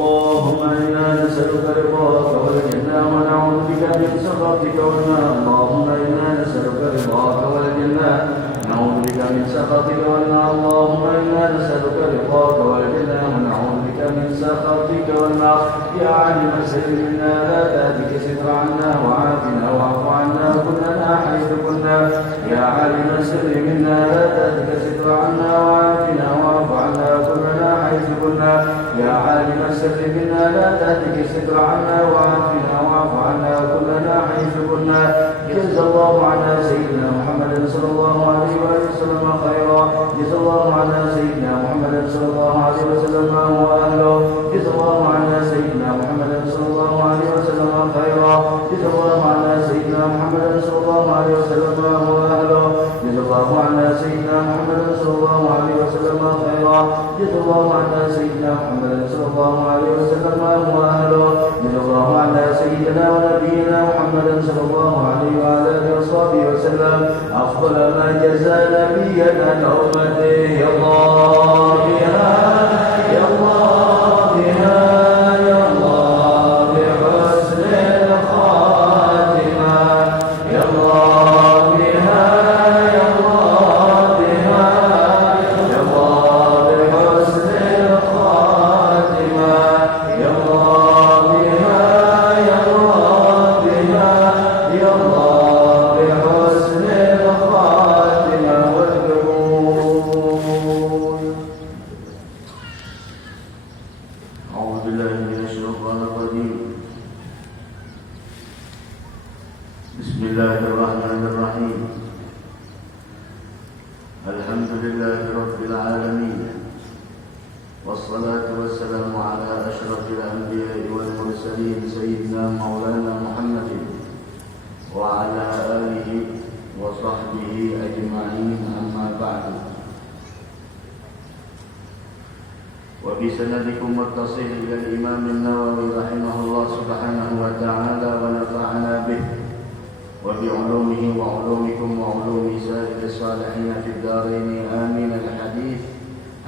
اللهم إنا نسألك رضاك والجنة ونعوذ بك من سخطك والنار. اللهم إنا نسألك رضاك والجنة ونعوذ بك من سخطك والنار. اللهم إنا نسألك رضاك والجنة ونعوذ بك من سخطك والنار. يا عالم السر منا لا تهتك ستر عنا وعافنا واعف عنا كلنا حيث كنا. يا عالم السر منا لا تهتك ستر عنا وعافنا واعف عنا كلنا حيث كنا. يا عالم السر منا لا تهتك ستر عنا وعافنا واعف عنا كلنا حيث كنا. جزا الله عنا سيدنا محمد صلى الله عليه وسلم خيرا. جزا الله عنا سيدنا محمد صلى الله عليه وسلم هو أهله. جزا الله عنا سيدنا محمد صلى الله عليه وسلم خيرا. جزا الله عنا سيدنا محمد صلى الله عليه وسلم هو أهله. جزا الله عنا سيدنا محمد صلى الله عليه وسلم خيرا. جزا الله عنا سيدنا محمد صلى الله عليه وسلم هو أهله. جزا الله عنا سيدنا ونبينا محمد صلى الله عليه وعلى آله وصحبه وسلم أفضل ما جزى نبيا عن أمته. يا الله بها يا الله بها يا الله بحسن الخاتمة. يا الله بها يا الله بها يا الله بحسن الخاتمة. يا الله بها يا الله بها يا الله بحسن الخاتمة والقبول. أعوذ بالله من الشيطان الرجيم. بسم الله الرحمن الرحيم. الحمد لله رب العالمين، والصلاة والسلام على أشرف الأنبياء والمرسلين سيدنا مولانا محمد وعلى آله وصحبه أجمعين. أما بعد، وبسندكم متصل إلى الإمام النووي رحمه الله سبحانه وتعالى ونفعنا به وبعلومه وعلومكم وعلوم سائر الصالحين في الدارين آمين. الحديث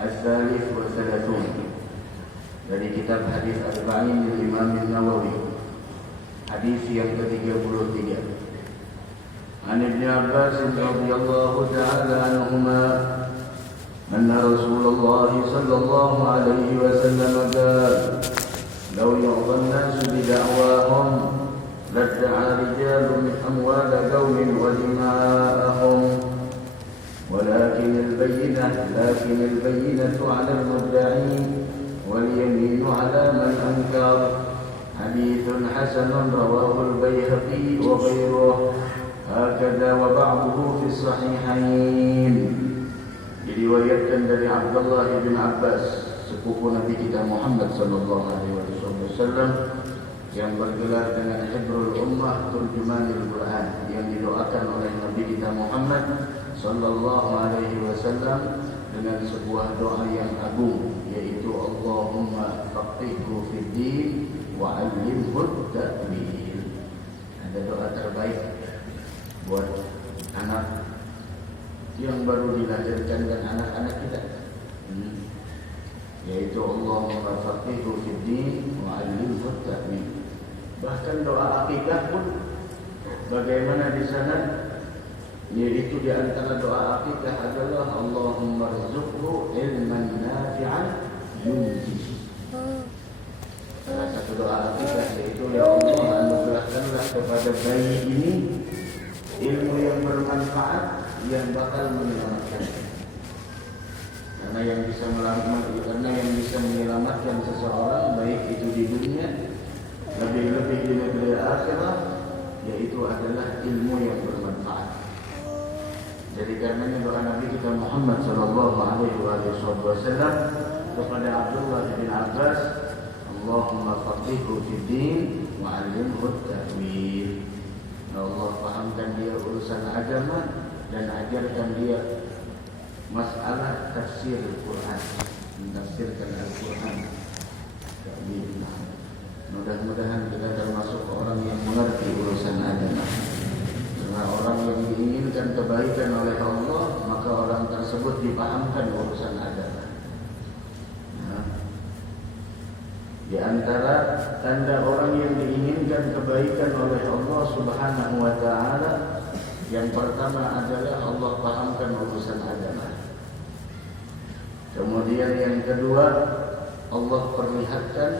33 dari kitab Hadis Arba'in Imam Nawawi, hadis yang ke-33. An Ibnu Abbas radhiyallahu ta'ala anhuma anna Rasulullah sallallahu alaihi wasallam qala law yu'dha an-nasu bi da'wahum ladda'a rijalun min amwali qaumin wa dima'ahum ولكن البينة على المدعي واليمين على من أنكر. حديث حسن رواه البيهقي وغيره هكذا وبعضه في الصحيحين. Diriwayatkan dari Abdullah bin Abbas, sepupu Nabi kita Muhammad sallallahu alaihi wasallam, yang bergelar dengan Hibrul Ummah, Turjumanul Quran, yang didoakan oleh Nabi kita Muhammad sallallahu alaihi wasallam dengan sebuah doa yang agung, yaitu Allahumma faqihhu fid din wa 'allimhu ta'wil. Ada doa terbaik buat anak yang baru dilahirkan dan anak-anak kita, yaitu Allahumma faqihhu fid din wa 'allimhu ta'wil. Bahkan doa akikah pun bagaimana di sana, yaitu di antara doa akikah adalah Allahumma rzuqhu ilman nafi'an yunji. Salah satu doa akikah yaitu, ya Allah, anugerahkanlah kepada bayi ini ilmu yang bermanfaat yang bakal menyelamatkan. Karena yang bisa menyelamatkan seseorang baik itu di dunia, lebih-lebih di negeri akhirat, yaitu adalah ilmu yang bermanfaat. Jadi karenanya doa Nabi kita Muhammad sallallahu alaihi wasallam kepada Abdullah bin Abbas, Allahumma faqihhu fid din wa 'allimhu ta'wil. Ya Allah, fahamkan dia urusan agama dan ajarkan dia masalah tafsir Al-Quran, menafsirkan Al-Quran. Mudah-mudahan kita termasuk orang yang mengerti urusan agama. Karena orang yang diinginkan kebaikan oleh Allah, maka orang tersebut dipahamkan urusan agama. Di antara tanda orang yang diinginkan kebaikan oleh Allah Subhanahu wa taala, yang pertama adalah Allah pahamkan urusan agama. Kemudian yang kedua, Allah perlihatkan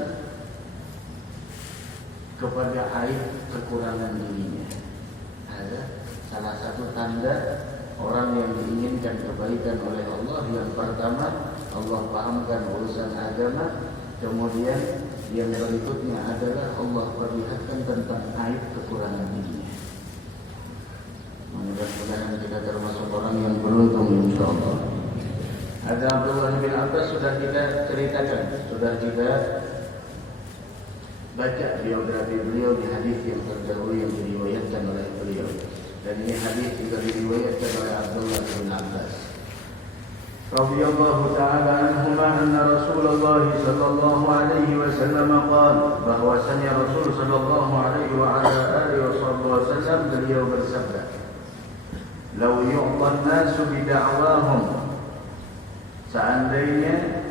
kepada aib kekurangan dirinya. Ada salah satu tanda orang yang diinginkan kebaikan oleh Allah. Yang pertama, Allah pahamkan urusan agama. Kemudian yang berikutnya adalah Allah perlihatkan tentang aib kekurangan dirinya. Mudah-mudahan kita termasuk orang yang beruntung, insyaallah. Ada Abdullah bin Abbas sudah kita ceritakan, sudah kita baca biografi beliau di hadis yang terdahulu yang diriwayatkan oleh beliau. Dan ini hadis juga diriwayatkan oleh Abdullah bin Abbas radhiyallahu taala anhuma, anna Rasulullah sallallahu alaihi wasallam qala, bahwasanya Rasul sallallahu alaihi wa ala alihi wasallam beliau bersabda, "Law yu'tan nasu bi da'wahum," seandainya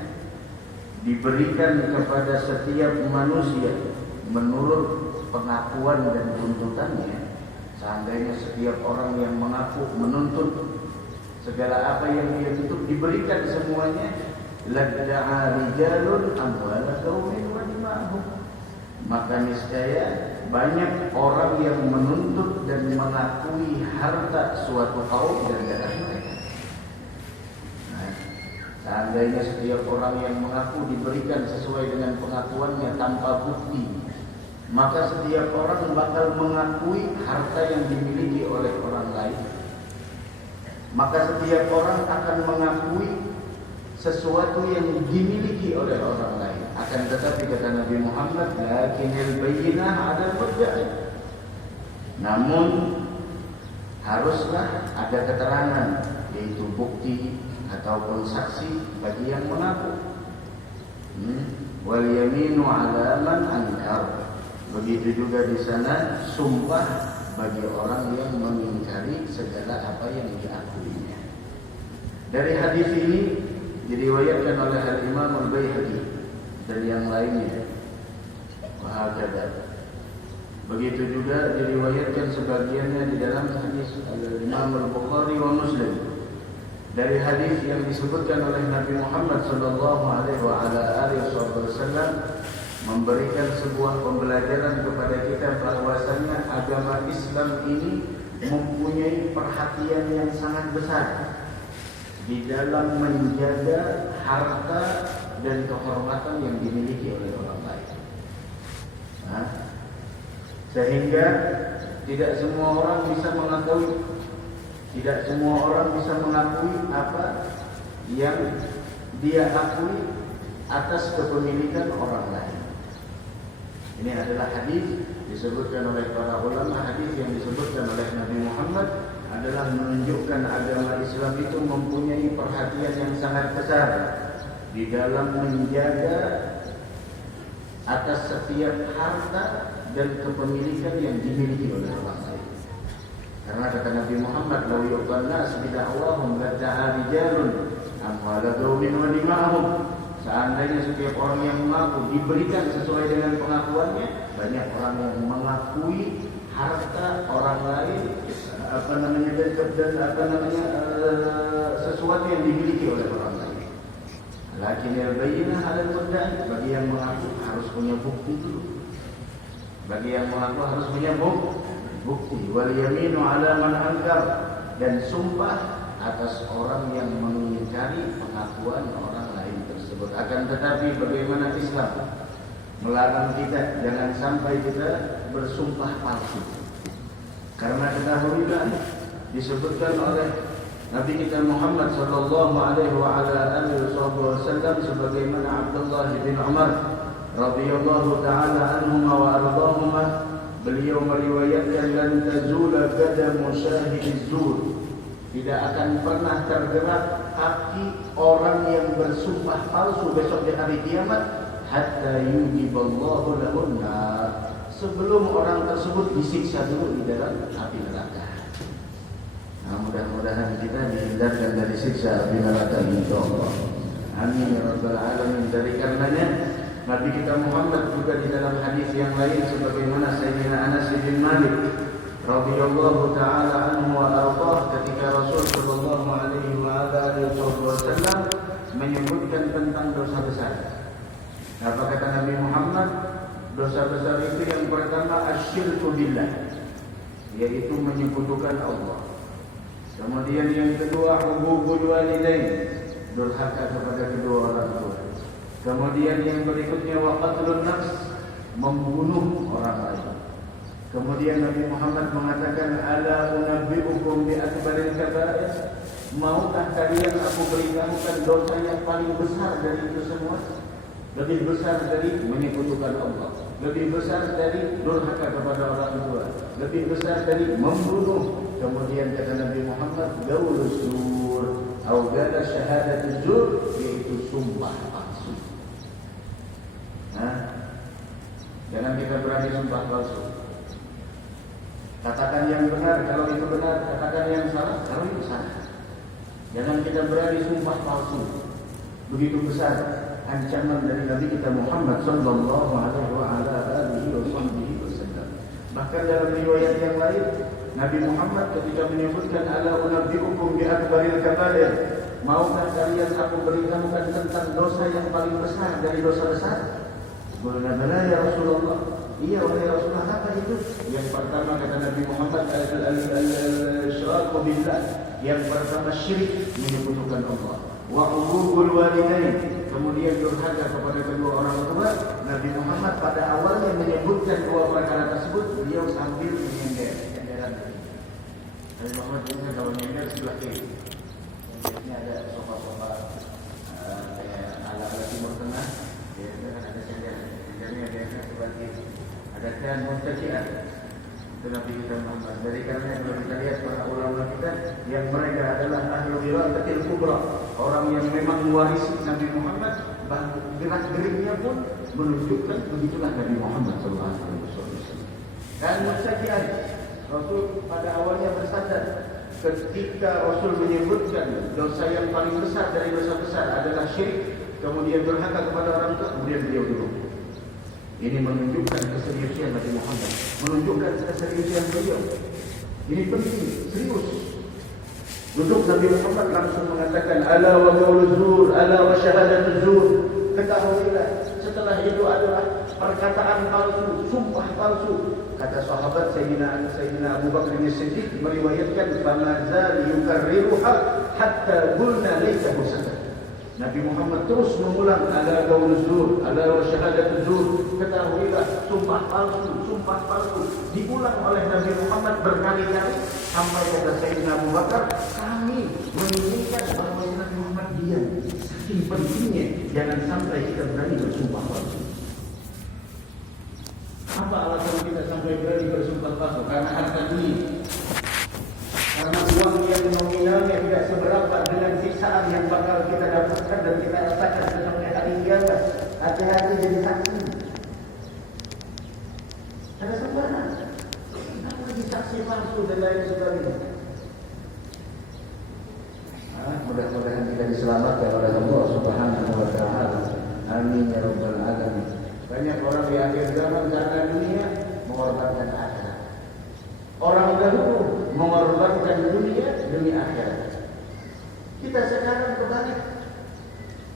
diberikan kepada setiap manusia menurut pengakuan dan tuntutannya, seandainya setiap orang yang mengaku menuntut segala apa yang dia tuntut diberikan semuanya, ladda'a rijalun amwala qaumin wa dima'hum, maka niscaya banyak orang yang menuntut dan mengakui harta suatu kaum dan darah mereka. Seandainya setiap orang yang mengaku diberikan sesuai dengan pengakuannya tanpa bukti, maka setiap orang bakal mengakui harta yang dimiliki oleh orang lain. Maka setiap orang akan mengakui sesuatu yang dimiliki oleh orang lain. Akan tetapi kata Nabi Muhammad, lakinil bayyinah 'alal mudda'i, namun haruslah ada keterangan, yaitu bukti ataupun saksi bagi yang mengaku. Wal yaminu 'ala man ankar, begitu juga di sana sumpah bagi orang yang mengingkari segala apa yang diakuinya. Dari hadis ini diriwayatkan oleh Al-Imam Al-Baihaqi dan yang lainnya. Wahakadha. Begitu juga diriwayatkan sebagiannya di dalam hadis Al-Imam Al-Bukhari wa Muslim. Dari hadis yang disebutkan oleh Nabi Muhammad sallallahu alaihi wasallam memberikan sebuah pembelajaran kepada kita bahwasanya agama Islam ini mempunyai perhatian yang sangat besar di dalam menjaga harta dan kehormatan yang dimiliki oleh orang lain. Sehingga tidak semua orang bisa mengakui, tidak semua orang bisa mengakui apa yang dia akui atas kepemilikan orang lain. Ini adalah hadis disebutkan oleh para ulama, hadis yang disebutkan oleh Nabi Muhammad adalah menunjukkan agama Islam itu mempunyai perhatian yang sangat besar di dalam menjaga atas setiap harta dan kepemilikan yang dimiliki oleh orang lain. Karena kata Nabi Muhammad, "Law yu'tan nas bi da'wahum ladda'a rijalun amwala qaumin wa dima'hum." Seandainya setiap orang yang mengaku diberikan sesuai dengan pengakuannya, banyak orang yang mengakui harta orang lain, sesuatu yang dimiliki oleh orang lain. Lakinil bayyinah 'alal mudda'i, bagi yang mengaku harus punya bukti dulu. Bagi yang mengaku harus punya bukti. Wal yaminu 'ala man ankar, dan sumpah atas orang yang mengingkari pengakuan orang lain tersebut. Akan tetapi bagaimana Islam melarang kita jangan sampai kita bersumpah palsu. Karena ketahuilah disebutkan oleh Nabi kita Muhammad sallallahu alaihi wasallam sebagaimana Abdullah bin Umar radhiyallahu taala anhuma wa ardahuma, beliau meriwayatkan, lan tazula qadamu syahidz zur, tidak akan pernah tergerak kaki orang yang bersumpah palsu besok di hari kiamat, hatta yujiballahu lahun nar, sebelum orang tersebut disiksa dulu di dalam api neraka. Nah, mudah-mudahan kita dihindarkan dari siksa api neraka, insyaallah. Amin ya rabbal alamin. Dari karenanya Nabi kita Muhammad juga di dalam hadis yang lain sebagaimana Sayyidina Anas bin Malik radhiyallahu taala anhu wa ardhah ketika Rasul sallallahu alaihi wasallam menyebutkan tentang dosa besar. Apa kata Nabi Muhammad? Dosa besar itu yang pertama asyirku billah, yaitu menyekutukan Allah. Kemudian yang kedua hububul walidain, durhaka kepada kedua orang tua. Kemudian yang berikutnya wa qatlun nafs, membunuh orang lain. Kemudian Nabi Muhammad mengatakan ala unabbiukum bi akbaril kaba'ir, maukah kalian aku beritahukan dosa yang paling besar dari itu semua? Lebih besar dari menyekutukan Allah, lebih besar dari durhaka kepada orang tua, lebih besar dari membunuh. Kemudian kata Nabi Muhammad gaulus zur atau gala syahadatuz zur, yaitu sumpah palsu. Nah, jangan kita berani sumpah palsu. Katakan yang benar kalau itu benar, katakan yang salah kalau itu salah. Jangan kita berani sumpah palsu. Begitu besar ancaman dari Nabi kita Muhammad sallallahu alaihi wasallam. Bahkan dalam riwayat yang lain, Nabi Muhammad ketika menyebutkan ala unabbiukum bi akbaril kaba'ir, maukah kalian aku beritahukan tentang dosa yang paling besar dari dosa besar? Qulna bala ya Rasulullah. Iya wahai Rasulullah, apa itu? Yang pertama kata Nabi Muhammad al-syirku billah, yang pertama syirik, menyekutukan Allah. Wa uququl walidain, kemudian durhaka kepada kedua orang tua. Nabi Muhammad pada awalnya menyebutkan dua perkara tersebut, beliau sambil menyender. Nabi Muhammad punya kalau menyender sebelah kiri. Ini ada sofa-sofa kayak ala-ala Timur Tengah. Ya, ada sendernya biasanya sebelah kiri. Ada kan muntajian. Itu Nabi kita Muhammad. Dari karena kalau kita lihat para ulama kita, yang mereka adalah ahlu wiratatil kubra, orang yang memang mewarisi Nabi Muhammad, gerak-geriknya pun menunjukkan begitulah Nabi Muhammad sallallahu alaihi wasallam. Dan muntajian, Rasul pada awalnya bersandar ketika Rasul menyebutkan dosa yang paling besar dari dosa besar adalah syirik, kemudian durhaka kepada orang tua, kemudian beliau duduk. Ini menunjukkan keseriusan Nabi Muhammad, menunjukkan keseriusan beliau. Ini penting, serius. Duduk Nabi Muhammad langsung mengatakan ala wa qauluz zur, ala wa syahadatuz zur. Ketahuilah, setelah itu adalah perkataan palsu, sumpah palsu. Kata sahabat Sayyidina Abu Bakar As-Siddiq meriwayatkan famazal yukarriruha hatta qulna laitahu sadaq. Nabi Muhammad terus mengulang ala qauluz zur, ala wa syahadatuz zur. Ketahuilah, sumpah palsu diulang oleh Nabi Muhammad berkali-kali sampai kata Sayyidina Abu Bakar, kami menginginkan bahwa Nabi Muhammad diam. Saking pentingnya jangan sampai kita berani bersumpah palsu. Apa alasan kita sampai berani bersumpah palsu? Karena harta dunia. Karena uang yang nominalnya tidak seberapa dengan siksaan yang bakal kita dapatkan dan kita rasakan sampai hari kiamat. Hati-hati jadi saksi. Ada sembarangan. Apa lagi saksi palsu dan lain sebagainya. Mudah-mudahan kita diselamatkan oleh Allah Subhanahu wa taala. Amin ya rabbal alamin. Banyak orang di akhir zaman karena dunia mengorbankan akhirat. Orang dahulu mengorbankan dunia demi akhirat. Kita sekarang kebalik.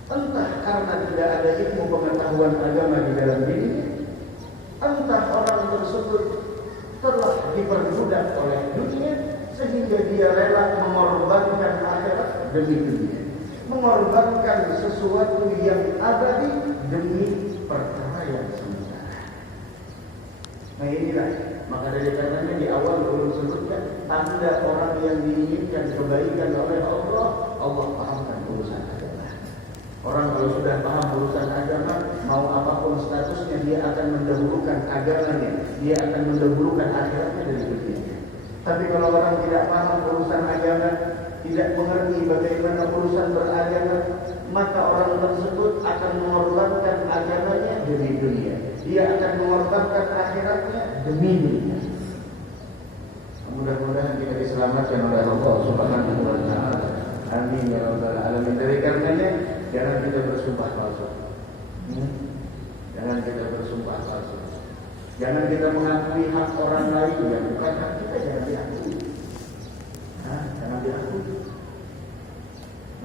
Entah karena tidak ada ilmu pengetahuan agama di dalam dirinya, entah orang tersebut telah diperbudak oleh dunia sehingga dia rela mengorbankan akhirat demi dunia, mengorbankan sesuatu yang abadi demi perkara yang sementara. Nah inilah, maka dari karenanya di awal belum sebutkan tanda orang yang diinginkan kebaikan oleh Allah, Allah pahamkan urusan agama. Orang kalau sudah paham urusan agama, mau apapun statusnya, dia akan mendahulukan agamanya, dia akan mendahulukan akhiratnya dari dunia. Tapi kalau orang tidak paham urusan agama, tidak mengerti bagaimana urusan beragama, maka orang tersebut akan mengorbankan agamanya demi dunia. Dia akan mengorbankan akhiratnya demi dunia. Mudah-mudahan kita diselamatkan oleh Allah Subhanahu wa taala. Amin ya rabbal alamin. Dari karenanya jangan kita bersumpah palsu. kita bersumpah palsu. Jangan kita mengakui hak orang lain yang bukan hak kita, jangan diakui. Jangan diakui.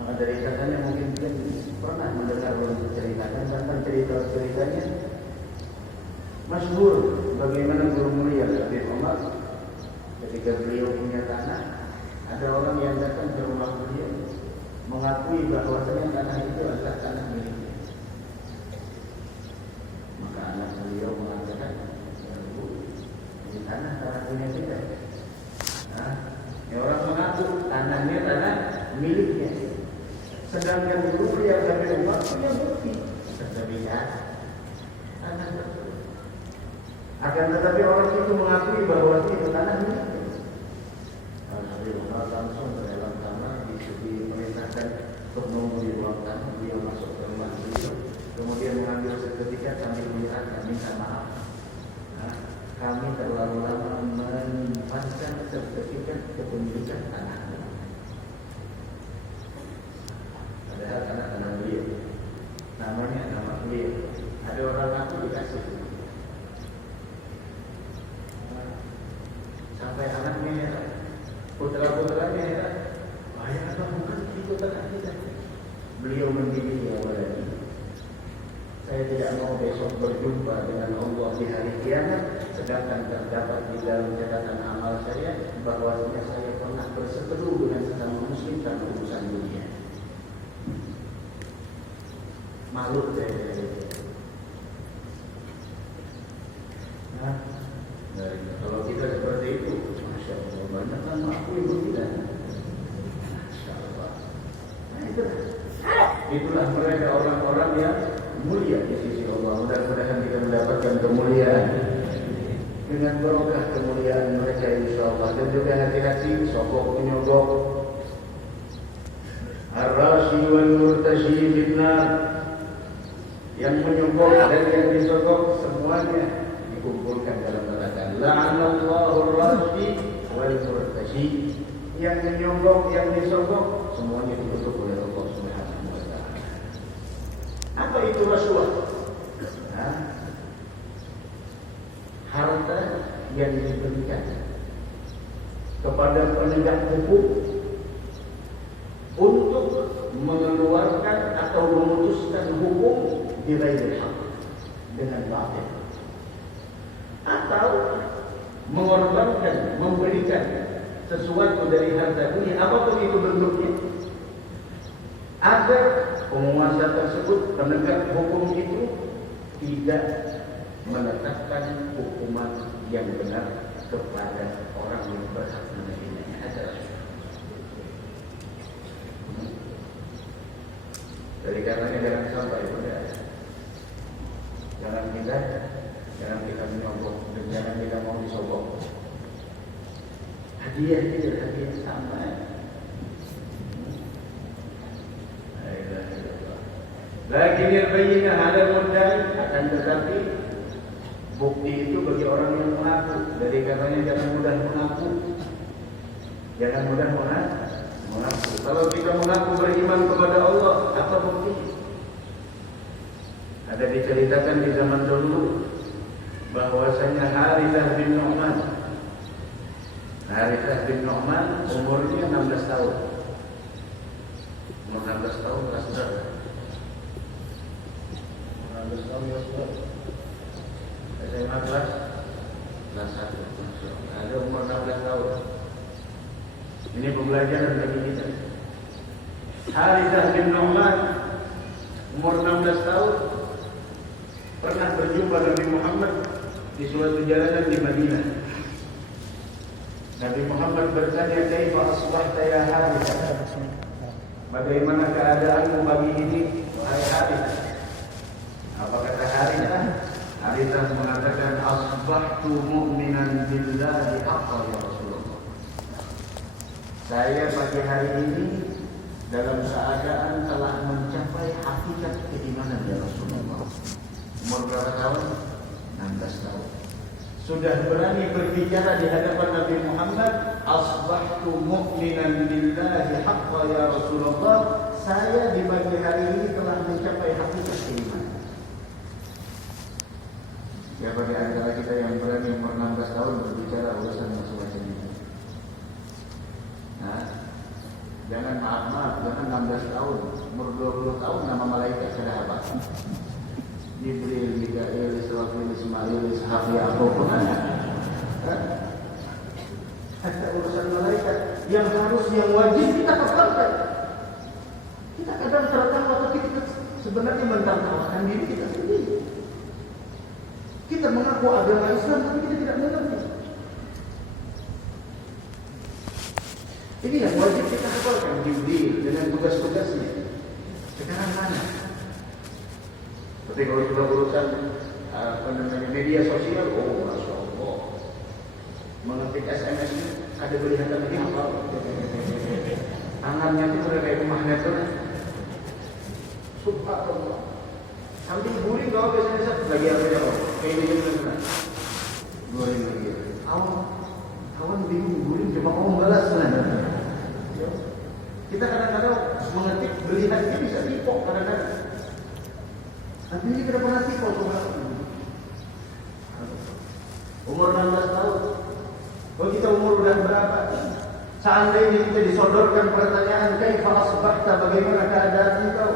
Maka dari katanya mungkin kita pernah mendengar ceritakan tentang cerita-ceritanya masyhur bagaimana guru mulia Habib Umar ketika beliau punya tanah, ada orang yang datang ke rumah beliau mengakui bahwasanya tanah itu adalah tanah miliknya. Maka anak beliau mengatakan, ini tanah punya kita. Orang mengaku tanahnya tanah miliknya. Sedangkan guru yang Habib Umar punya bukti sertifikat tanah tersebut. Akan tetapi orang itu mengakui bahwa itu tanah miliknya. Habib Umar langsung ke dalam kamar, diperintahkan untuk menunggu di ruang tamu. Beliau masuk ke rumah beliau, kemudian mengambil sertifikat sambil melihat dan minta maaf. Kami terlalu lama menyimpankan sertifikat kepemilikan tanah. Padahal tanah beliau, namanya nama beliau. Ada orang ngaku dikasih. Sampai anaknya heran, putra-putranya heran. Ayah apa bukan itu tanah kita? Beliau mendidik ya lagi. Saya tidak mau besok berjumpa dengan Allah di hari kiamat, sedangkan terdapat di dalam catatan amal saya bahwasanya saya pernah berseteru dengan sesama muslim dalam urusan dunia. Malu saya. Kalau kita seperti itu, masya Allah, banyak kan aku ibu kita. Masya Allah. Itulah mereka orang-orang yang mulia di sisi Allah. Mudah-mudahan kita mendapatkan kemuliaan dengan barokah kemuliaan mereka insyaallah. Dan juga hati-hati sokok penyogok, ar-rashi wal murtashi binnar, yang menyogok dan yang disogok semuanya dikumpulkan dalam neraka. La'anallahu ar-rashi wal murtashi, yang menyogok, yang disogok semuanya dikutuk oleh Allah Subhanahu wa taala. Apa itu rasuah? Harta yang diberikan kepada penegak hukum untuk mengeluarkan atau memutuskan hukum di ghairil haq, dengan batil, atau mengorbankan, memberikan sesuatu dari harta dunia apapun itu bentuknya, agar penguasa tersebut, penegak hukum itu tidak menetapkan hukuman yang benar kepada orang yang berhak menerimanya. Jadi karenanya jangan sampai jangan kita menyogok dan jangan kita mau disogok. Hadiah sama. Lakin al-bayyinah 'ala al-mudda'i, akan tetapi bukti itu bagi orang yang mengaku. Dari katanya jangan mudah mengaku. Jangan mudah mengaku. Kalau kita mengaku beriman kepada Allah, apa bukti? Ada diceritakan di zaman dulu bahwasanya Harithah bin Nu'man umurnya 16 tahun. Umur 16 tahun kelas berapa? 16 tahun ya sudah. SMA kelas 1. Ada umur 16 tahun. Ini pembelajaran bagi kita. Harithah bin Nu'man umur 16 tahun pernah berjumpa Nabi Muhammad di suatu jalanan di Madinah. Nabi Muhammad bertanya, "Kaifa asbahta ya Harithah?" Bagaimana keadaanmu pagi ini, wahai Harithah? Apa kata Harithah? Harithah mengatakan, "Asbahtu mu'minan billahi haqqan ya Rasulullah." Saya pagi hari ini dalam keadaan telah mencapai hakikat keimanan ya Rasulullah. Umur berapa tahun? 16 tahun. Sudah berani berbicara di hadapan Nabi Muhammad, "Asbahtu mu'minan billahi haqqan ya Rasulullah." Saya di pagi hari ini telah mencapai hakikat keimanan. Siapa di antara kita yang berani umur 16 tahun berbicara urusan macam-macam ini? Nah, jangan maaf, jangan 16 tahun, umur 20 tahun nama malaikat sudah apa? Jibril, Mikail, Israfil, Ismail, Ishaq, Yaqub pun ada. Ada urusan malaikat yang harus, yang wajib kita kafirkan. Kita kadang tertawa, tapi kita sebenarnya mentertawakan diri kita sendiri. Kita mengaku agama Islam, tapi kita tidak mengerti. Ini yang wajib kita hafalkan, Jibril dengan tugas-tugasnya. Sekarang mana? Tapi kalau sudah urusan media sosial, oh masya Allah, mengetik SMS ada kelihatan lagi hafal. Tangannya itu sudah kayak magnet tuh. Subhanallah. Sambil guling kalau biasanya lagi apa ya? Kayak ini juga. Guling lagi. Kawan bingung guling cuma mau balas sebenarnya. Kita kadang-kadang mengetik melihat ini bisa tipok kadang-kadang. Tapi ini kita pernah tipok umur 16 tahun. Kalau kita umur udah berapa? Seandainya kita disodorkan pertanyaan, kaifa asbahta, bagaimana keadaan engkau?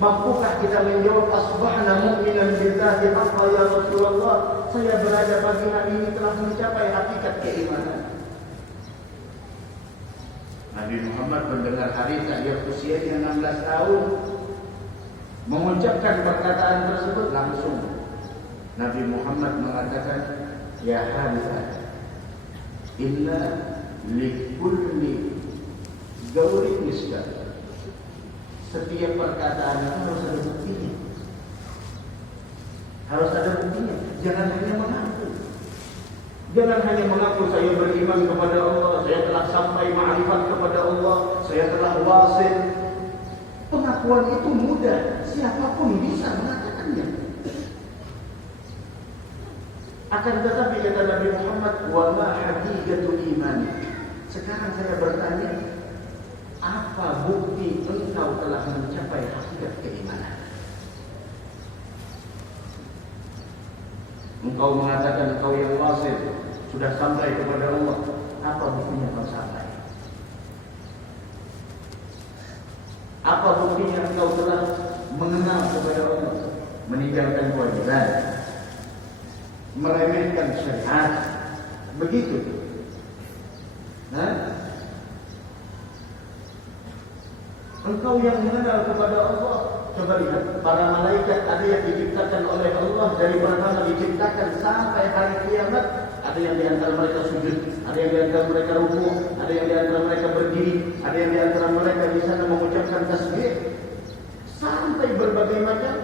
Mampukah kita menjawab asbahna mu'minan billahi haqqa ya Rasulullah? Saya berada pagi hari ini telah mencapai hakikat keimanan. Nabi Muhammad mendengar Harithah yang usianya 16 tahun mengucapkan perkataan tersebut, langsung Nabi Muhammad mengatakan, ya Harithah, inna likulli gaurin misbah. Setiap perkataan itu harus ada buktinya. Harus ada buktinya. Jangan hanya mengaku. Jangan hanya mengaku saya beriman kepada Allah, saya telah sampai ma'rifat kepada Allah, saya telah wasil. Pengakuan itu mudah, siapapun bisa mengatakannya. Akan tetapi kata Nabi Muhammad, wa ma haqiqatul iman. Sekarang saya bertanya, apa bukti engkau telah mencapai hakikat keimanan? Engkau mengatakan engkau yang wasil, sudah sampai kepada Allah. Apa buktinya kau sampai? Apa buktinya engkau telah mengenal kepada Allah, meninggalkan kewajiban, meremehkan syariat? Begitu. Engkau yang mengenal kepada Allah, coba lihat para malaikat, ada yang diciptakan oleh Allah dari pertama diciptakan sampai hari kiamat. Ada yang di antara mereka sujud, ada yang di antara mereka rukuk, ada yang di antara mereka berdiri, ada yang di antara mereka di sana mengucapkan tasbih, sampai berbagai macam.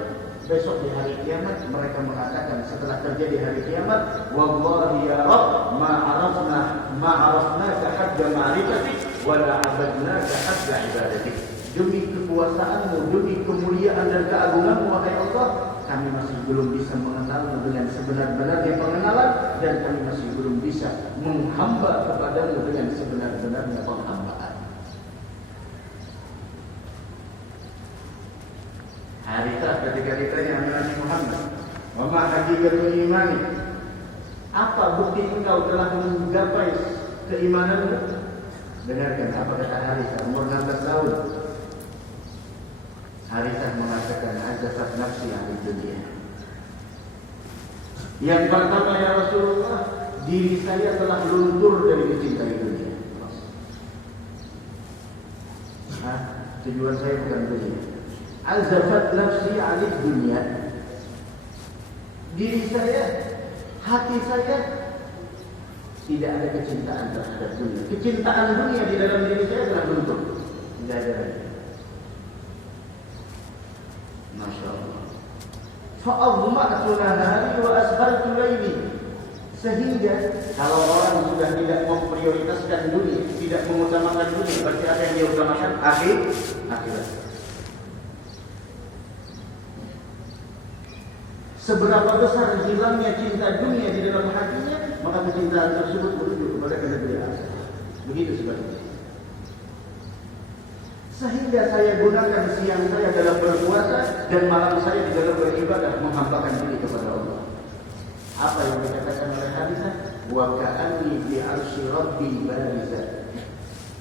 Besok di hari kiamat mereka mengatakan setelah terjadi hari kiamat, wallahi ya Rabb, ma arafnaka hadda ma'rifatik wa la 'abadnaka hadda ibadatik. Demi kekuasaanmu, demi kemuliaan dan keagunganmu, wahai Allah, kami masih belum bisa mengenalmu dengan sebenar-benarnya pengenalan, dan kami masih belum bisa menghamba kepadamu dengan sebenar-benarnya penghambaan. Harithah ketika ditanya Nabi Muhammad, wa ma haqiqatul imani, apa bukti engkau telah menggapai keimananmu? Dengarkan apa kata Harithah, umur 16 tahun. Harithah mengatakan, ajazat nafsi ahli dunia. Yang pertama ya Rasulullah, diri saya telah luntur dari mencintai dunia. Tujuan saya bukan dunia. Azafat nafsi ahli dunia. Diri saya, hati saya tidak ada kecintaan terhadap dunia. Kecintaan dunia di dalam diri saya telah luntur. Tidak ada lagi. Masya Allah. Fa'adhma'tu nahari wa asbartu layli. Sehingga kalau orang sudah tidak memprioritaskan dunia, tidak mengutamakan dunia, berarti apa yang dia utamakan? Akhirat. Seberapa besar hilangnya cinta dunia di dalam hatinya, maka kecintaan tersebut menuju kepada kenegerian akhirat. Begitu sebaliknya. Sehingga saya gunakan siang saya dalam berpuasa dan malam saya di dalam beribadah, menghambakan diri kepada Allah. 'arsy rabbi barizan.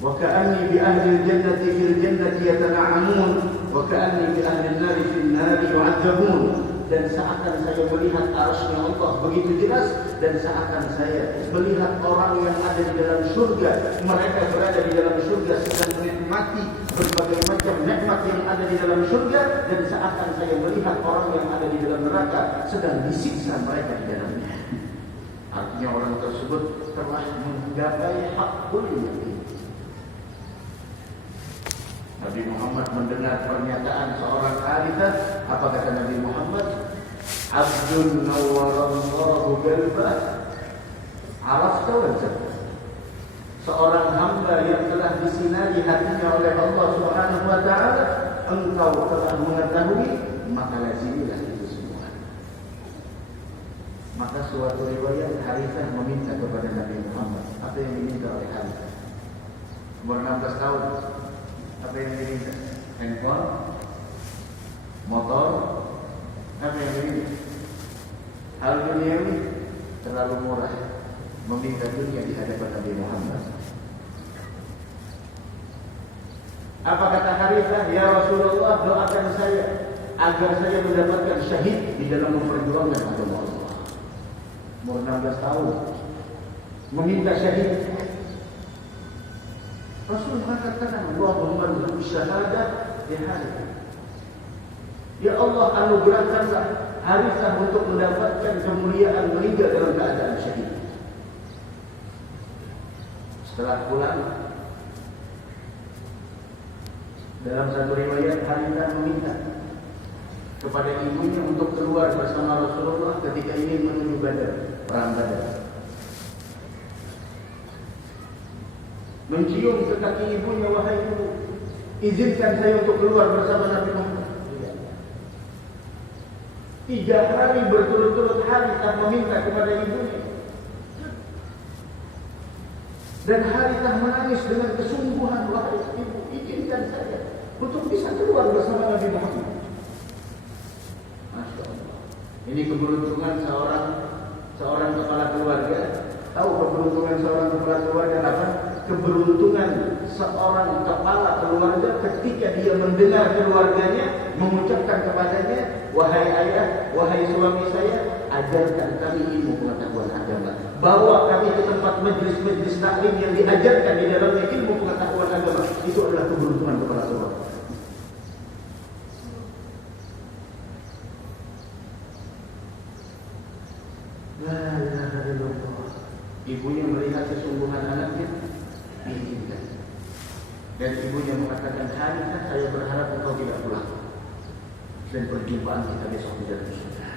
Wa ka'anni bi ahli al-jannati fil jannati yatana'amun wa ka'anni bi ahli an-nari fil nari yu'adzabun. Dan seakan saya melihat arsy Allah begitu jelas, dan seakan saya melihat orang yang ada di dalam surga, mereka berada di dalam surga sedang menikmati berbagai macam nikmat yang ada di dalam surga, dan seakan saya melihat orang yang ada di dalam neraka sedang disiksa mereka di dalamnya. Artinya orang tersebut telah menggapai hakul yakin. Nabi Muhammad mendengar pernyataan seorang Harithah. Apa kata Nabi Muhammad? Abdun nawwarallahu qalbah arafta wajhah. Seorang hamba yang telah disinari hatinya oleh Allah Subhanahu wa taala, engkau telah mengetahui, maka lazimilah itu semua. Maka suatu riwayat Harithah meminta kepada Nabi Muhammad. Apa yang diminta oleh Harithah? Umur 16 tahun. Apa yang diminta? Handphone, motor, apa yang diminta? Hal duniawi terlalu murah. Meminta dunia di hadapan Nabi Muhammad. Apa kata Harithah? Ya Rasulullah, doakan saya agar saya mendapatkan syahid di dalam memperjuangkan agama Allah. Umur 16 tahun meminta syahid. Rasul mengatakan, Allahumma lahu syahadah ya Harithah. Ya Allah, anugerahkanlah Harithah untuk mendapatkan kemuliaan meninggal dalam keadaan syahid. Setelah pulang, dalam satu riwayat Harithah meminta kepada ibunya untuk keluar bersama Rasulullah ketika ingin menuju Badar, perang Badar. Mencium ke kaki ibunya, wahai ibu, izinkan saya untuk keluar bersama Nabi Muhammad. 3 hari berturut-turut Harithah meminta kepada ibunya. Dan Harithah menangis dengan kesungguhan, wahai ibu, izinkan saya untuk bisa keluar bersama Nabi Muhammad. Masya Allah. Ini keberuntungan seorang kepala keluarga. Tahu keberuntungan seorang kepala keluarga apa? Keberuntungan seorang kepala keluarga ketika dia mendengar keluarganya mengucapkan kepadanya, wahai ayah, wahai suami saya, ajarkan kami ilmu pengetahuan agama. Bawa kami ke tempat majlis-majlis taklim yang diajarkan di dalamnya ilmu pengetahuan agama. Itu adalah keberuntungan kepala keluarga. La ilaha illallah. Ibunya melihat kesungguhan anaknya, diizinkan. Dan ibunya mengatakan, Harithah, saya berharap engkau tidak pulang, dan perjumpaan kita besok di dalam surga.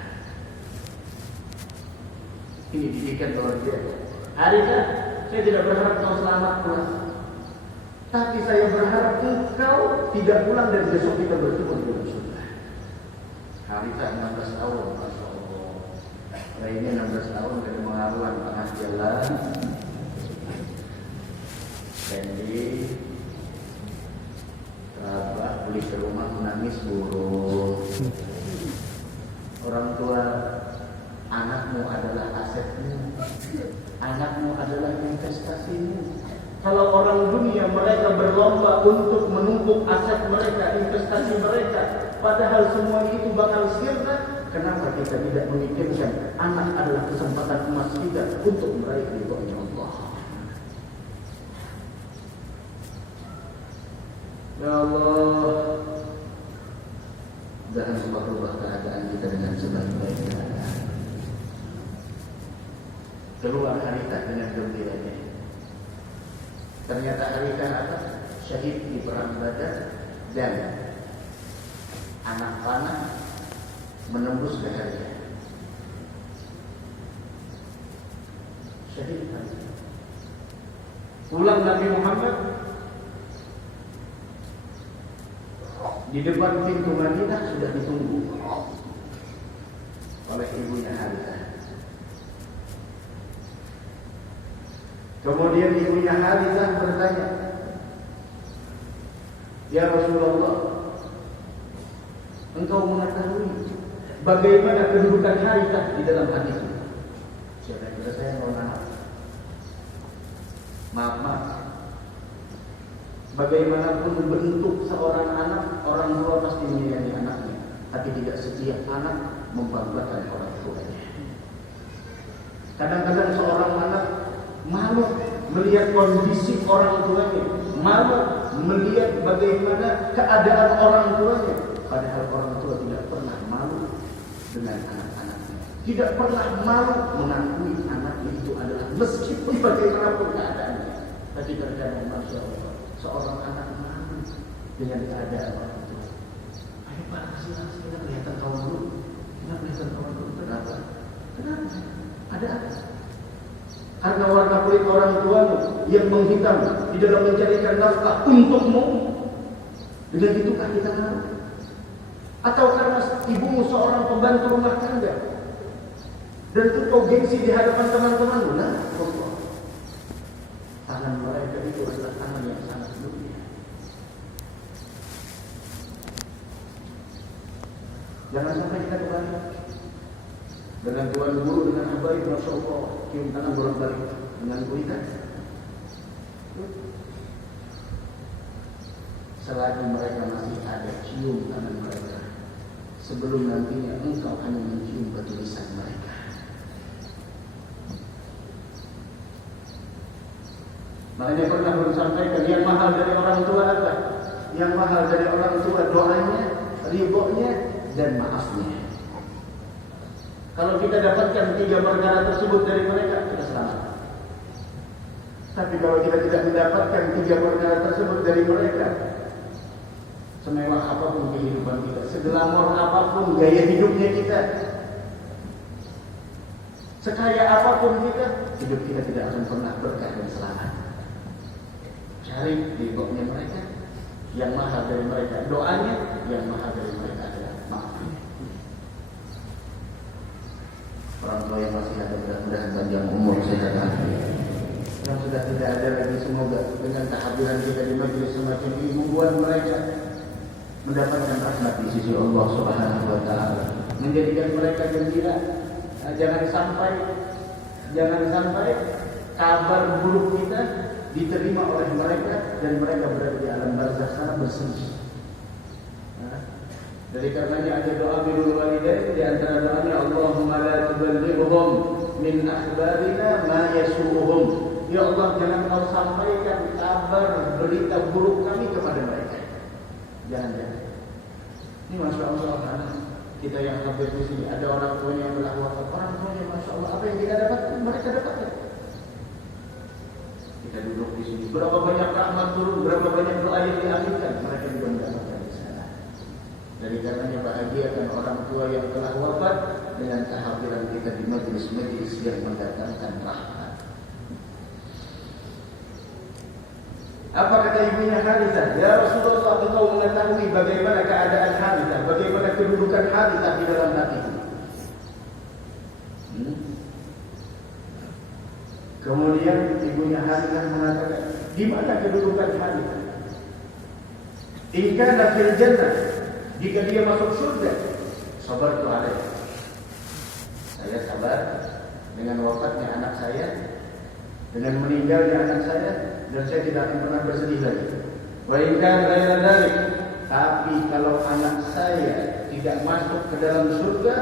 Ini didikan luar biasa. Harithah, saya tidak berharap engkau selamat pulang, tapi saya berharap engkau tidak pulang dan besok kita bertemu di dalam surga. Harithah 16 tahun, Masya Allah. Lainnya 16 tahun dari mengaruan tengah jalan. Randy kerabat beli ke rumah menangis buruk. Orang tua, anakmu adalah asetmu, anakmu adalah investasimu. Kalau orang dunia mereka berlomba untuk menumpuk aset mereka, investasi mereka, padahal semua itu bakal sirna. Kenapa kita tidak memikirkan anak adalah kesempatan emas kita untuk meraih ridhonya Allah? Ya Allah, jangan lupa rubah keadaan kita dengan sebaik-baiknya. Keluar Harithah dengan gembiranya. Ternyata Harithah apa? Syahid di perang Badar, dan anak panah menembus lehernya. Syahid Harithah. Pulang Nabi Muhammad, di depan pintu Madinah sudah ditunggu oleh ibunya Harithah. Kemudian ibunya Harithah bertanya, Ya Rasulullah, engkau mengetahui bagaimana kedudukan Harithah di dalam hatiku? Kira-kira saya mau nanya. Maaf. Bagaimanapun bentuk seorang anak, orang tua pasti menyayangi anaknya. Tapi tidak setiap anak membanggakan orang tuanya. Kadang-kadang seorang anak malu melihat kondisi orang tuanya, malu melihat bagaimana keadaan orang tuanya. Padahal orang tua tidak pernah malu dengan anak-anaknya, tidak pernah malu mengakui anaknya itu adalah meskipun bagaimanapun keadaannya. Tapi terkadang Masya Allah, seorang anak malu dengan keadaan orang tua. Ayo Pak, kasih kita kelihatan kawan dulu. Kita kelihatan kawan dulu. Kenapa? Ada apa? Karena warna kulit orang tuamu yang menghitam di dalam mencarikan nafkah untukmu. Dengan itukah kita malu? Atau karena ibumu seorang pembantu rumah tangga dan itu kau gengsi di hadapan teman-temanmu? Nah, Allah, tangan mereka itu adalah tangan yang sangat mulia. Jangan sampai kita kembali dengan tuan guru, dengan abai, Masya Allah, cium tangan bolak-balik dengan kulitan. Selagi mereka masih ada, cium tangan mereka. Sebelum nantinya engkau hanya mencium batu lisan mereka. Makanya pernah belum sampaikan, yang mahal dari orang tua apa? Yang mahal dari orang tua doanya, ridhonya, dan maafnya. Kalau kita dapatkan 3 perkara tersebut dari mereka, kita selamat. Tapi kalau kita tidak mendapatkan 3 perkara tersebut dari mereka, semewah apapun kehidupan kita, seglamor apapun gaya hidupnya kita, sekaya apapun kita, hidup kita tidak akan pernah berkah dan selamat. Cari ridhonya mereka, yang mahal dari mereka doanya, yang mahal dari mereka adalah maafnya. Orang tua yang masih ada mudah-mudahan panjang umur, sehat afiat. Yang sudah tidak ada lagi, semoga dengan kehadiran kita di majelis semacam ini membuat mereka mendapatkan rahmat di sisi Allah Subhanahu wa taala, menjadikan mereka gembira. Jangan sampai kabar buruk kita diterima oleh mereka dan mereka berada di alam barzakh sana bersedih. Dari karenanya ada doa birrul walidain, di antara doanya Allahumma la tuballighhum min akhbarina ma yasu'uhum. Ya Allah, jangan kau sampaikan kabar berita buruk kami kepada mereka. Jangan. Ini Masya Allah, anak kita yang hadir di sini ada orang tuanya yang telah wafat. Orang tuanya Masya Allah, apa yang kita dapatkan mereka dapatkan. Kita duduk di sini, berapa banyak rahmat turun, berapa banyak doa yang diaminkan, mereka juga mendapatkan di sana. Dari karenanya bahagiakan orang tua yang telah wafat dengan kehadiran kita di majelis-majelis yang mendatangkan rahmat. Apa kata ibunya Harithah? Ya Rasulullah, engkau mengetahui bagaimana keadaan Harithah, bagaimana kedudukan Harithah di dalam hatiku. Kemudian ibunya Harithah mengatakan, di mana kedudukan Harithah? In kana fil jannah, jika dia masuk surga, sabar tu alaih. Saya sabar dengan wafatnya anak saya, dengan meninggalnya anak saya, dan saya tidak akan pernah bersedih lagi. Wa in kana ghayra dzalik, tapi kalau anak saya tidak masuk ke dalam surga,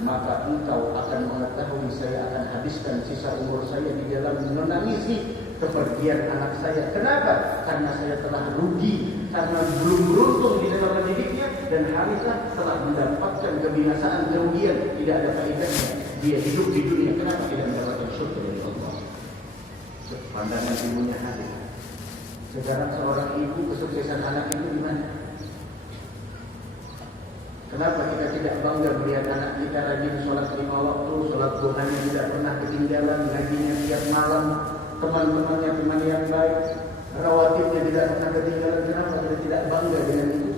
maka engkau akan mengetahui saya akan habiskan sisa umur saya di dalam menangisi kepergian anak saya. Kenapa? Karena saya telah rugi, karena belum beruntung di dalam mendidiknya, dan Harithah telah mendapatkan kebinasaan, kerugian, tidak ada faedahnya. Dia hidup di dunia, kenapa tidak mendapatkan surga dari Allah? Pandangan ibunya Harithah. Sekarang seorang ibu, kesuksesan anak itu di mana? Kenapa kita tidak bangga melihat anak kita rajin sholat 5 waktu, sholat duhanya tidak pernah ketinggalan, ngajinya tiap malam, teman-temannya teman yang baik, rawatibnya tidak pernah ketinggalan. Kenapa kita tidak bangga dengan itu?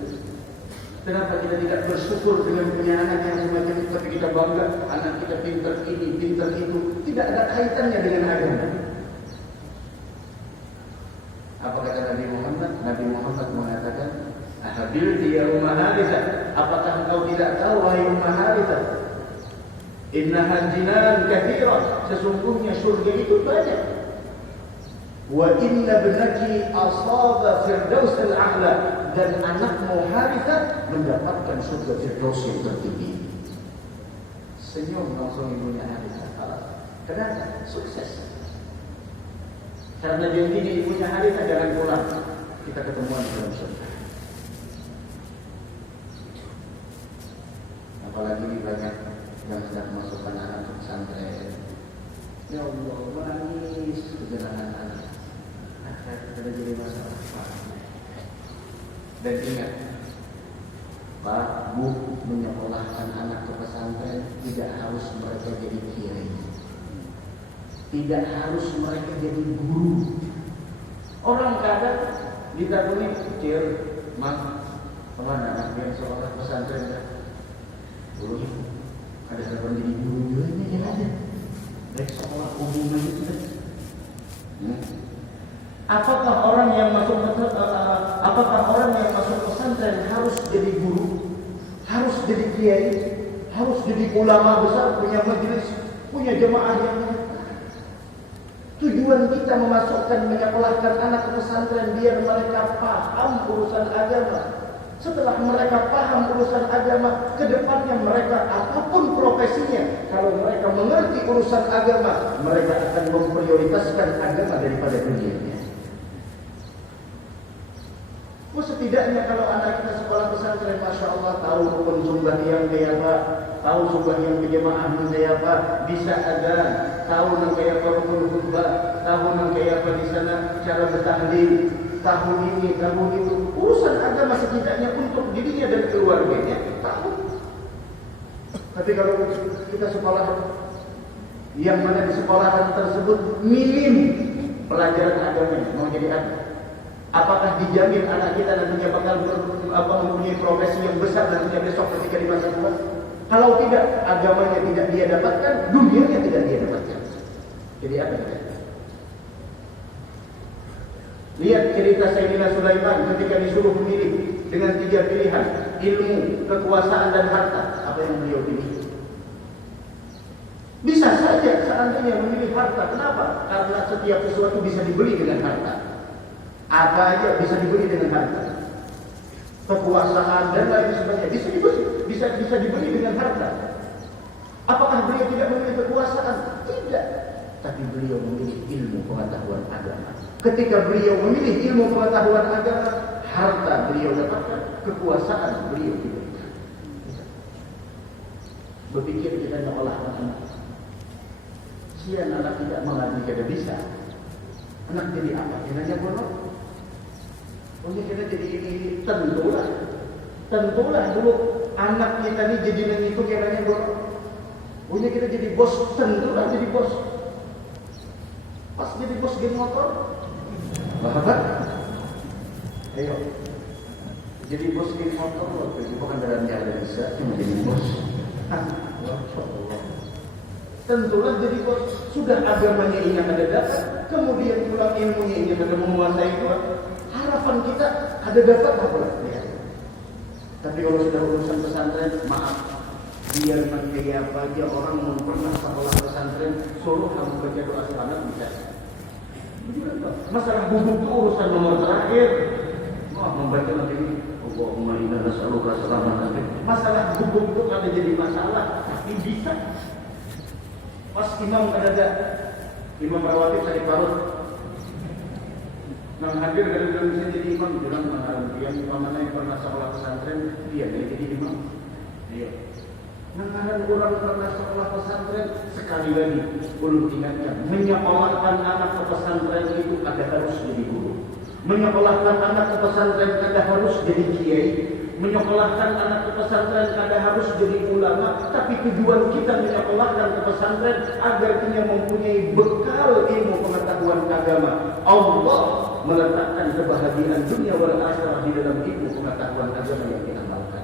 Kenapa kita tidak bersyukur dengan punya anak yang semacam itu? Tapi kita bangga, anak kita pintar ini, pintar itu. Tidak ada kaitannya dengan agama. Apa kata Nabi Muhammad? Nabi Muhammad mengatakan, Ahabilti ya Ummah Harithah, apakah engkau tidak tahu wahai Ummah Harithah? Innaha jinan katsirah, sesungguhnya surga itu banyak. Wa inna ibnaki asaba firdaus al-a'la, dan anakmu Harithah mendapatkan surga firdaus yang tertinggi. Senyum langsung ibunya Harithah. Kenapa? Sukses. Karena janjinya ibunya Harithah, jangan pulang, kita ketemuan dalam surga. Apalagi banyak yang sedang masukkan anak ke pesantren. Ya Allah, menangis perjalanan anak. Ada jadi masalah. Dan ingat, Pak, Bu, menyekolahkan anak ke pesantren tidak harus mereka jadi kiai, tidak harus mereka jadi guru. Orang kadang ditakuni, "Cil, Mak, kemana anak yang sekolah pesantren kan?" Dulu ada harapan jadi guru juga, ini yang ada. Baik sekolah umum itu. Apakah orang yang masuk pesantren harus jadi guru, harus jadi kiai, harus jadi ulama besar, punya majelis, punya jemaah yang banyak? Tujuan kita menyekolahkan anak ke pesantren biar mereka paham urusan agama. Setelah mereka paham urusan agama, ke depannya mereka apapun profesinya, kalau mereka mengerti urusan agama, mereka akan memprioritaskan agama daripada dunianya. Setidaknya kalau anak kita sekolah pesantren, Masya Allah, tahu rukun sunnah yang kayak apa, tahu sunnah yang berjamaah kayak apa, bisa ada, tahu kayak apa rukun khutbah, tahu kayak apa di sana cara bertahlil, tahu ini, tahu itu, urusan agama setidaknya untuk dirinya dan keluarganya tahu. Tapi kalau kita sekolah yang mana di sekolahan tersebut minim pelajaran agamanya, mau jadi apa? Apakah dijamin anak kita nantinya bakal mempunyai profesi yang besar nantinya besok ketika di masa tua? Kalau tidak, agamanya tidak dia dapatkan, dunianya tidak dia dapatkan. Jadi apa kita? Lihat cerita Sayyidina Sulaiman ketika disuruh memilih dengan 3 pilihan, ilmu, kekuasaan, dan harta. Apa yang beliau pilih? Bisa saja seandainya memilih harta. Kenapa? Karena setiap sesuatu bisa dibeli dengan harta. Apa aja bisa dibeli dengan harta. Kekuasaan dan lain sebagainya bisa dibeli dengan harta. Apakah beliau tidak memilih kekuasaan? Tidak. Tapi beliau memilih ilmu pengetahuan agama. Ketika beliau memilih ilmu pengetahuan agama, harta beliau dapatkan, kekuasaan beliau diberikan. Berpikir kita nyolah anak. Sian anak tidak mengaji tidak bisa. Anak jadi apa? Kiranya bodoh. Mungkin kita jadi ini tentulah dulu anak kita ini jadi yang itu kiranya bodoh. Mungkin kita jadi bos, tentulah jadi bos. Pas jadi bos geng motor, bahagia. Ayo, jadi bos geng motor waktu itu bukan kendaraan ada bisa, cuma jadi bos. Tentulah jadi bos. Sudah agamanya ingin ada dapat, kemudian pulang ilmunya ingin ada menguasai itu. Harapan kita ada dapat apa? Ya. Tapi kalau sudah urusan pesantren, maaf, biar kayak apa aja orang mau pernah sekolah pesantren, suruh kamu baca doa selamat bisa. Masalah bubuk itu urusan nomor terakhir. Membaca nanti ini, Allahumma inna nas'aluka salamatan. Masalah bubuk itu ada jadi masalah, tapi bisa. Pas imam ada imam rawatib Syarif Parut. Nang hadir kadang-kadang bisa jadi imam, bilang yang imam mana yang pernah sekolah pesantren, dia jadi imam. Iya. Nang ada orang pernah sekolah pesantren, sekali lagi perlu diingatkan, menyekolahkan anak ke pesantren itu ada harus jadi guru. Menyekolahkan anak ke pesantren ada harus jadi kiai. Menyekolahkan anak ke pesantren ada harus jadi ulama. Tapi tujuan kita menyekolahkan ke pesantren agar dia mempunyai bekal ilmu pengetahuan agama. Allah meletakkan kebahagiaan dunia wal akhirah di dalam ilmu pengetahuan agama yang diamalkan.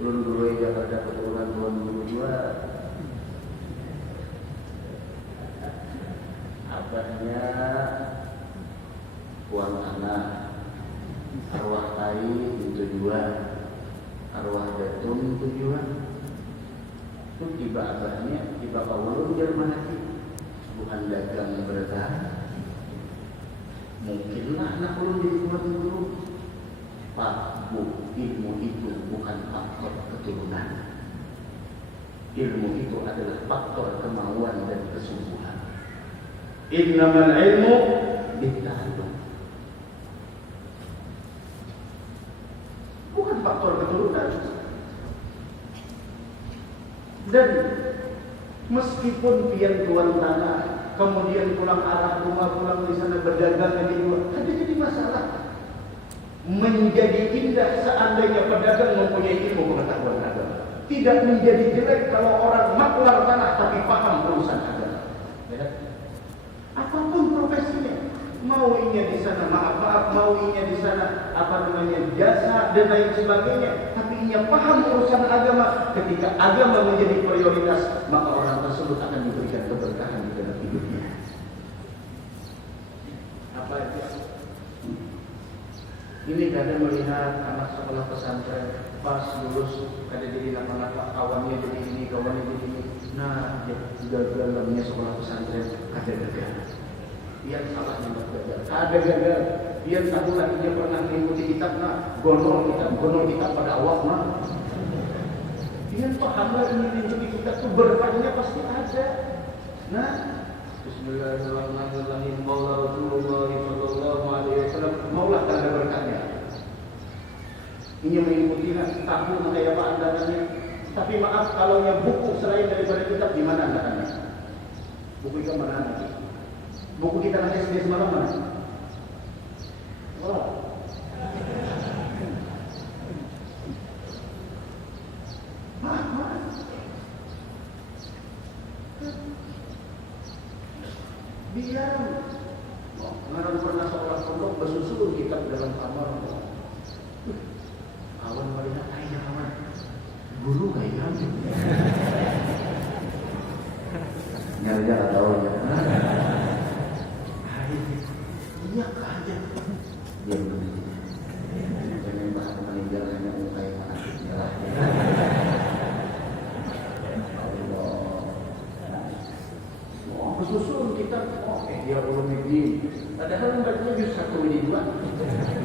Dulu Jakarta keturunan Tuhan Guru Dua. Abahnya uang anak, arwah tai tujuan, arwah datum tujuan, Itu ibadahnya ibadah ulun Jerman lagi, bukan dagang berdagang. Mungkinlah anak ulun jadi kuat dulu. Pak Bu, ilmu itu bukan faktor keturunan. Ilmu itu adalah faktor kemauan dan kesungguhan. Innamal ilmu bitta'allum. Bukan faktor keturunan. Dan meskipun pian tuan tanah, kemudian pulang arah rumah, pulang di sana berdagang di luar, ada jadi masalah. Menjadi indah seandainya pedagang mempunyai ilmu pengetahuan agama. Tidak menjadi jelek kalau orang maklar tanah tapi paham urusan agama. Ya? Apapun profesinya, mau inya di sana maaf, mau inya di sana jasa dan lain sebagainya, tapi inya paham urusan agama. Ketika agama menjadi prioritas, maka orang tersebut akan diberikan keberkahan di dalam hidupnya. Apa itu? Ini kadang melihat anak sekolah pesantren pas lulus, kadang jadi nama-nama kawannya jadi ini, kawannya jadi ini. Nah, gagal-gagalnya sekolah pesantren ada gagal. Dia salah nembak gagal. Ada gagal. Dia tahu lagi dia pernah mengikuti kitab gonol kitab pada awak mah. Dia paham lah ini mengikuti kitab itu berkahnya pasti ada. Nah, Bismillahirrahmanirrahim. Maula Rasulullah sallallahu alaihi wasallam. Maulah tanda berkahnya. Ini mengikuti tahu kayak apa andalannya. Tapi maaf kalau yang buku selain daripada kitab di mana andalannya? Buku itu mana nanti? Buku kita nanti SD semalam mana? Oh. Maaf. Biar ngarang pernah seorang pondok bersusun kitab dalam kamar. Awan melihat ayah awan. Guru kayak nyari-nyari tahu ya. Iya aja. Dia begitu. Jangan bahas meninggal hanya muka yang anaknya lah. Susun kita, dia ulumuddin. Padahal membaca juz 1 ini 2.